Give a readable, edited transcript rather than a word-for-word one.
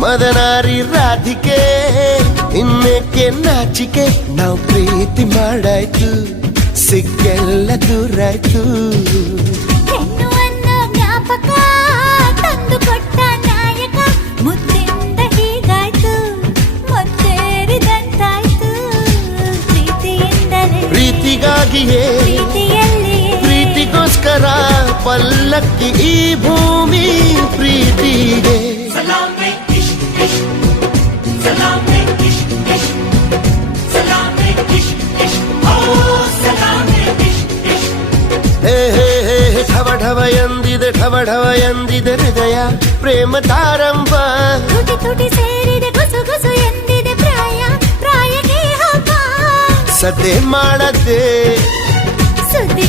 ಮದನಾರಿ ರಾಧಿಕೆ ಇನ್ನೇಕೆ ನಾಚಿಕೆ ನಾವು ಪ್ರೀತಿ ಮಾಡಾಯ್ತು ಸಿಕ್ಕೆಲ್ಲ ದೂರಾಯ್ತು ಹೆಣ್ಣು ಅನ್ನೋ ಜ್ಞಾಪಕ ತಂದು ಕೊಟ್ಟ ನಾಯಕ ಮುದ್ದಿಂದ ಹೀಗಾಯ್ತು ಮುತ್ತೇರಿದಂತಾಯ್ತು ಪ್ರೀತಿಯಿಂದಲೇ ಪ್ರೀತಿಗಾಗಿಯೇ ಪ್ರೀತಿಯಲ್ಲಿಯೇ ಪ್ರೀತಿಗೋಸ್ಕರ ಪಲ್ಲಕ್ಕಿ ಈ ಭೂಮಿ ಪ್ರೀತಿಗೆ ಢವ ಎಂದಿದೆ ಢವ ಢವ ಎಂದಿದೆ ಹೃದಯ ಪ್ರೇಮ ತಾರಂಭ ತುಟಿ ತುಟಿ ಸೇರಿದೆ ಗುಸು ಗುಸು ಎಂದಿದೆ ಪ್ರಾಯ ಪ್ರಾಯಕ್ಕೆ ಹಬ್ಬ ಸದ್ದೆ ಮಾಡದೆ ಸುದ್ದಿ